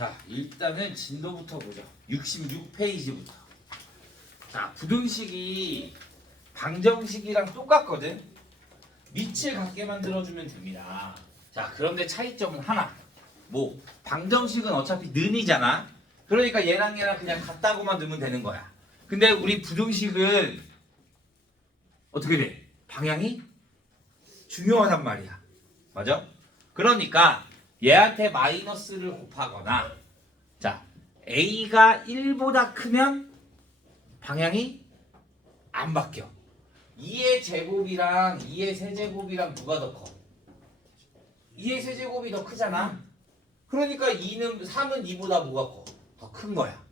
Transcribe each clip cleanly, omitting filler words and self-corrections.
자, 일단은 진도부터 보죠. 66페이지부터. 자, 부등식이 방정식이랑 똑같거든. 밑을 같게 만들어주면 됩니다. 자, 그런데 차이점은 하나. 뭐 방정식은 어차피 는이잖아. 그러니까 얘랑 그냥 같다고만 넣으면 되는 거야. 근데 우리 부등식은 어떻게 돼? 방향이 중요하단 말이야. 맞아? 그러니까 얘한테 마이너스를 곱하거나, 자, a가 1보다 크면 방향이 안 바뀌어. 2의 제곱이랑 2의 세제곱이랑 누가 더 커? 2의 세제곱이 더 크잖아. 그러니까 3은 2보다 뭐가 커? 더 큰 거야.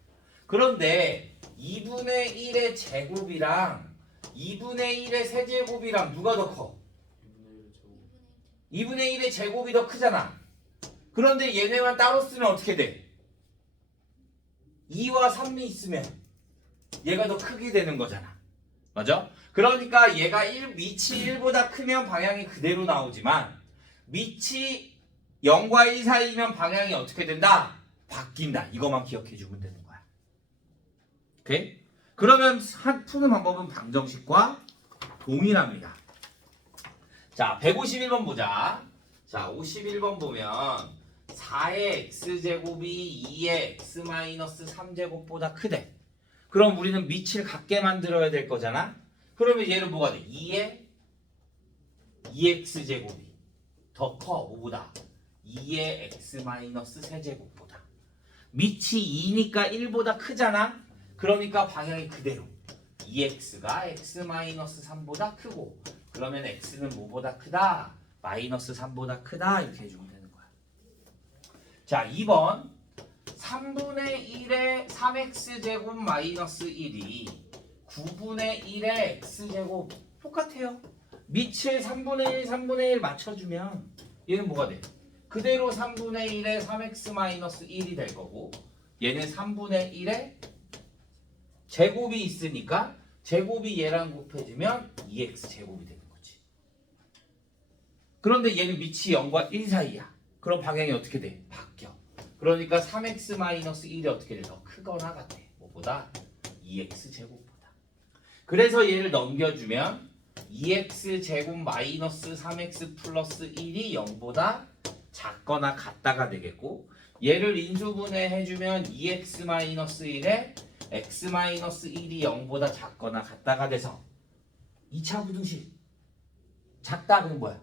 그런데 2분의 1의 제곱이랑 2분의 1의 세제곱이랑 누가 더 커? 2분의 1의 제곱이 더 크잖아. 그런데 얘네만 따로 쓰면 어떻게 돼? 2와 3이 있으면 얘가 더 크게 되는 거잖아. 맞아? 그러니까 얘가 밑이 1보다 크면 방향이 그대로 나오지만 밑이 0과 1 사이면 방향이 어떻게 된다? 바뀐다. 이것만 기억해 주면 되는 거야. 오케이? 그러면 푸는 방법은 방정식과 동일합니다. 자, 151번 보자. 자, 51번 보면 4의 x제곱이 2의 x-3제곱보다 크대. 그럼 우리는 밑을 같게 만들어야 될 거잖아. 그러면 얘는 뭐가 돼? 2의 2x제곱이 더 커. 뭐보다? 2의 x-3제곱보다. 밑이 2니까 1보다 크잖아. 그러니까 방향이 그대로 2x가 x-3보다 크고, 그러면 x는 뭐보다 크다? 마이너스 3보다 크다. 이렇게 해주면 되는 거야. 자, 2번 3분의 1의 3x제곱 마이너스 1이 9분의 1의 x제곱 똑같아요. 밑을 3분의 1, 3분의 1 맞춰주면 얘는 뭐가 돼? 그대로 3분의 1의 3x 마이너스 1이 될 거고, 얘는 3분의 1의 제곱이 있으니까 제곱이 얘랑 곱해지면 2x 제곱이 되는 거지. 그런데 얘는 밑이 0과 1 사이야. 그럼 방향이 어떻게 돼? 바뀌어. 그러니까 3x-1이 어떻게 돼? 더 크거나 같아. 뭐보다? 2x 제곱보다. 그래서 얘를 넘겨주면 2x 제곱 마이너스 3x 플러스 1이 0보다 작거나 같다가 되겠고, 얘를 인수분해 해주면 2x-1에 x-1이 0보다 작거나 같다가 돼서 2차 부등식. 작다 그럼 뭐야?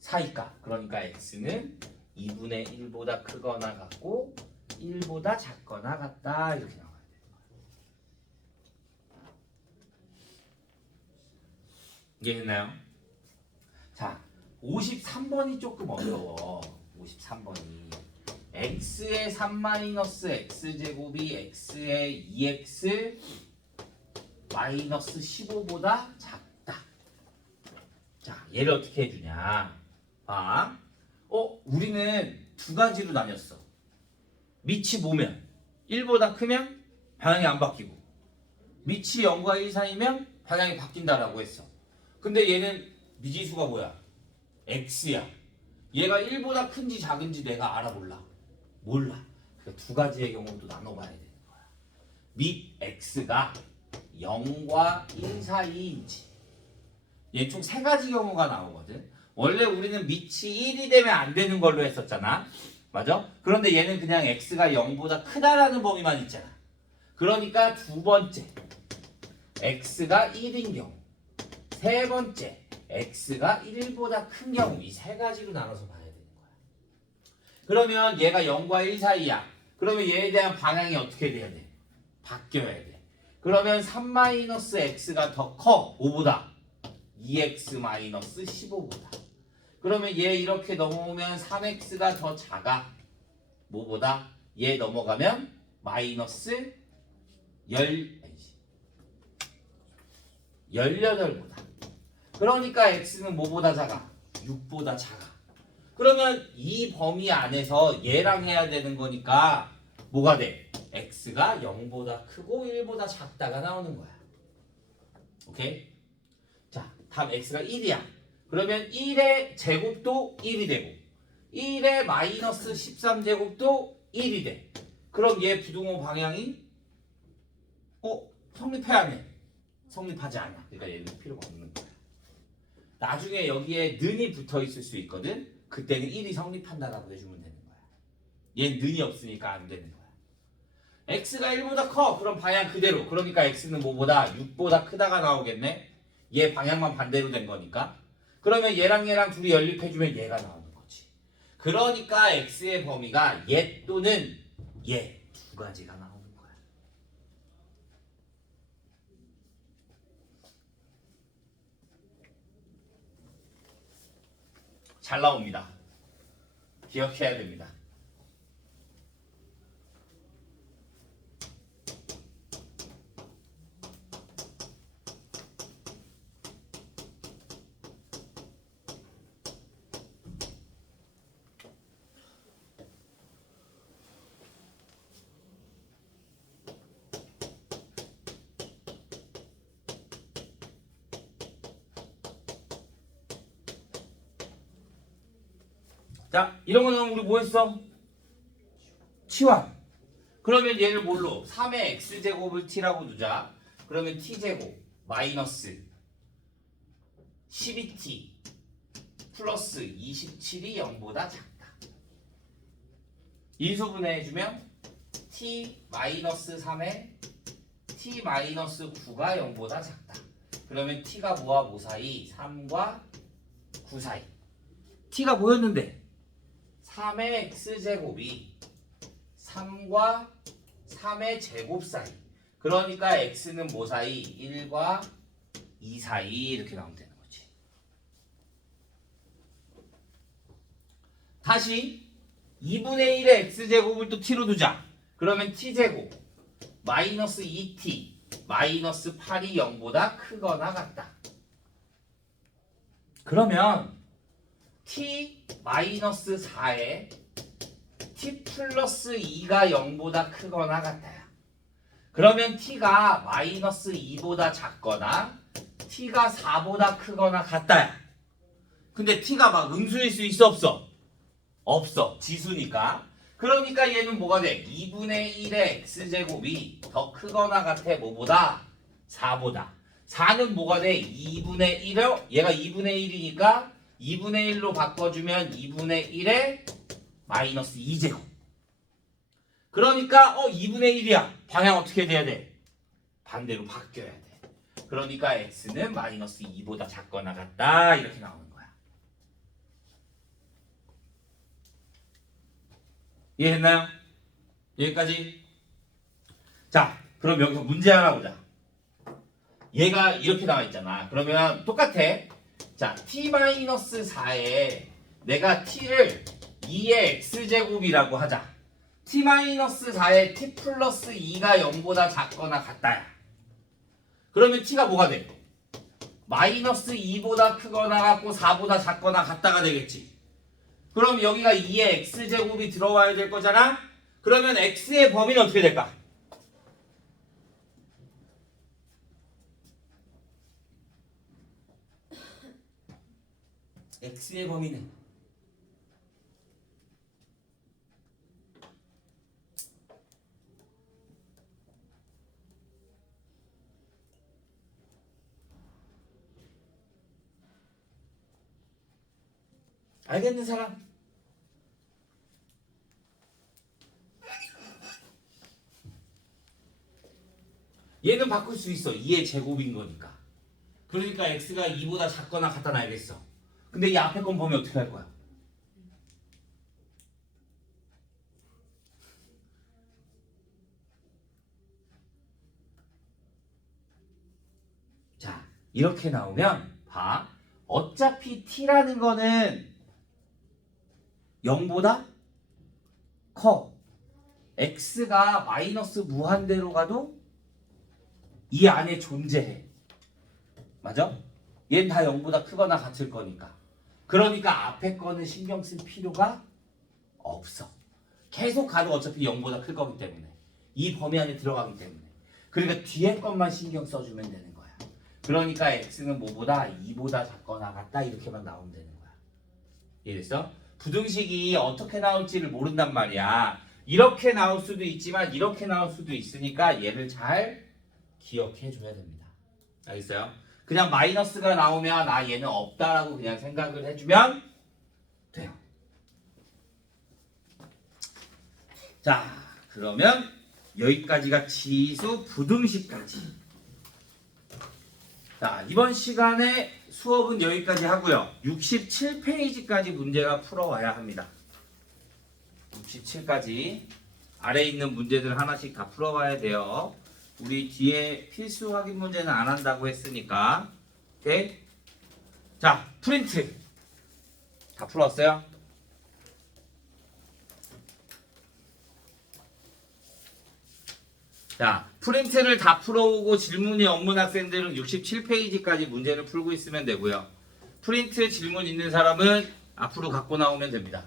사이까. 그러니까 x는 2분의 1보다 크거나 같고 1보다 작거나 같다. 이렇게 나와야 되는 거야. 이해했나요? 자, 53번이 조금 어려워. 53번이 x의 3-x제곱이 x의 2x 마이너스 15보다 작다. 자, 얘를 어떻게 해주냐? 봐. 우리는 두 가지로 나뉘었어. 밑이 뭐면? 1보다 크면 방향이 안 바뀌고, 밑이 0과 1 사이면 방향이 바뀐다라고 했어. 근데 얘는 미지수가 뭐야? x야. 얘가 1보다 큰지 작은지 내가 알아볼라? 몰라. 그러니까 두 가지의 경우도 나눠봐야 되는 거야. 밑 x가 0과 1 사이인지. 얘 총 세 가지 경우가 나오거든. 원래 우리는 밑이 1이 되면 안 되는 걸로 했었잖아. 맞아? 그런데 얘는 그냥 x가 0보다 크다라는 범위만 있잖아. 그러니까 두 번째, x가 1인 경우. 세 번째, x가 1보다 큰 경우. 이 세 가지로 나눠서 봐야 되는 거야. 그러면 얘가 0과 1 사이야. 그러면 얘에 대한 방향이 어떻게 돼야 돼? 바뀌어야 돼. 그러면 3-x가 더 커. 5보다. 2x-15보다. 그러면 얘 이렇게 넘어오면 3x가 더 작아. 뭐보다? 얘 넘어가면 마이너스 18보다. 그러니까 x는 뭐보다 작아? 6보다 작아. 그러면 이 범위 안에서 얘랑 해야 되는 거니까 뭐가 돼? x가 0보다 크고 1보다 작다가 나오는 거야. 오케이? 자, 다음 x가 1이야. 그러면 1의 제곱도 1이 되고 1의 마이너스 13제곱도 1이 돼. 그럼 얘 부등호 방향이 성립해 안 해? 성립하지 않아. 그러니까 얘는 필요가 없는 거야. 나중에 여기에 는이 붙어 있을 수 있거든. 그때는 1이 성립한다라고 해주면 되는 거야. 얘는 는이 없으니까 안 되는 거야. x가 1보다 커. 그럼 방향 그대로. 그러니까 x는 뭐보다 6보다 크다가 나오겠네. 얘 방향만 반대로 된 거니까. 그러면 얘랑 둘이 연립해주면 얘가 나오는 거지. 그러니까 x의 범위가 얘 또는 얘 두 가지가 나오는 거야. 잘 나옵니다. 기억해야 됩니다. 자, 이런 거는 우리 뭐 했어? 치환. 그러면 얘를 뭘로? 3의 x제곱을 t라고 두자. 그러면 t제곱 마이너스 12t 플러스 27이 0보다 작다. 인수분해해주면 t 마이너스 3에 t 마이너스 9가 0보다 작다. 그러면 t가 뭐와 뭐 사이? 3과 9 사이. t가 뭐였는데? 3의 x제곱이 3과 3의 제곱 사이. 그러니까 x는 뭐 사이? 1과 2 사이 이렇게 나오면 되는 거지. 다시 2분의 1의 x제곱을 또 t로 두자. 그러면 t제곱 마이너스 2t 마이너스 8이 0보다 크거나 같다. 그러면 t 마이너스 4에 t 플러스 2가 0보다 크거나 같아요. 그러면 t가 마이너스 2보다 작거나 t가 4보다 크거나 같다야. 근데 t가 막 음수일 수 있어 없어? 없어. 지수니까. 그러니까 얘는 뭐가 돼? 2분의 1의 x제곱이 더 크거나 같아. 뭐보다? 4보다. 4는 뭐가 돼? 2분의 1을 얘가 2분의 1이니까 2분의 1로 바꿔주면 2분의 1에 마이너스 2제곱. 그러니까 2분의 1이야. 방향 어떻게 돼야 돼? 반대로 바뀌어야 돼. 그러니까 x는 마이너스 2보다 작거나 같다. 이렇게 나오는 거야. 이해했나요? 여기까지? 자, 그럼 여기서 문제 하나 보자. 얘가 이렇게 나와 있잖아. 그러면 똑같아. 자, t-4에 내가 t를 2의 x제곱이라고 하자. t-4에 t 플러스 2가 0보다 작거나 같다야. 그러면 t가 뭐가 돼? 마이너스 2보다 크거나 같고 4보다 작거나 같다가 되겠지. 그럼 여기가 2의 x제곱이 들어와야 될 거잖아? 그러면 x의 범위는 어떻게 될까? x의 범위는 알겠는 사람? 얘는 바꿀 수 있어. 2의 제곱인 거니까. 그러니까 x가 2보다 작거나 같다는 알겠어. 근데 이 앞에 건 범위 어떻게 할 거야? 자, 이렇게 나오면 봐. 어차피 t라는 거는 0보다 커. x가 마이너스 무한대로 가도 이 안에 존재해. 맞아? 얘는 다 0보다 크거나 같을 거니까. 그러니까 앞에 거는 신경 쓸 필요가 없어. 계속 가도 어차피 0보다 클 거기 때문에. 이 범위 안에 들어가기 때문에. 그러니까 뒤에 것만 신경 써주면 되는 거야. 그러니까 x는 뭐보다 2보다 작거나 같다 이렇게만 나오면 되는 거야. 이해됐어? 부등식이 어떻게 나올지를 모른단 말이야. 이렇게 나올 수도 있지만 이렇게 나올 수도 있으니까 얘를 잘 기억해 줘야 됩니다. 알겠어요? 그냥 마이너스가 나오면 얘는 없다라고 그냥 생각을 해주면 돼요. 자, 그러면 여기까지가 지수 부등식까지. 자, 이번 시간에 수업은 여기까지 하고요. 67페이지까지 문제가 풀어와야 합니다. 67까지 아래에 있는 문제들 하나씩 다 풀어와야 돼요. 우리 뒤에 필수 확인 문제는 안 한다고 했으니까. 오케이? 자, 프린트 다 풀어왔어요? 자, 프린트를 다 풀어오고 질문이 없는 학생들은 67페이지까지 문제를 풀고 있으면 되고요. 프린트 질문 있는 사람은 앞으로 갖고 나오면 됩니다.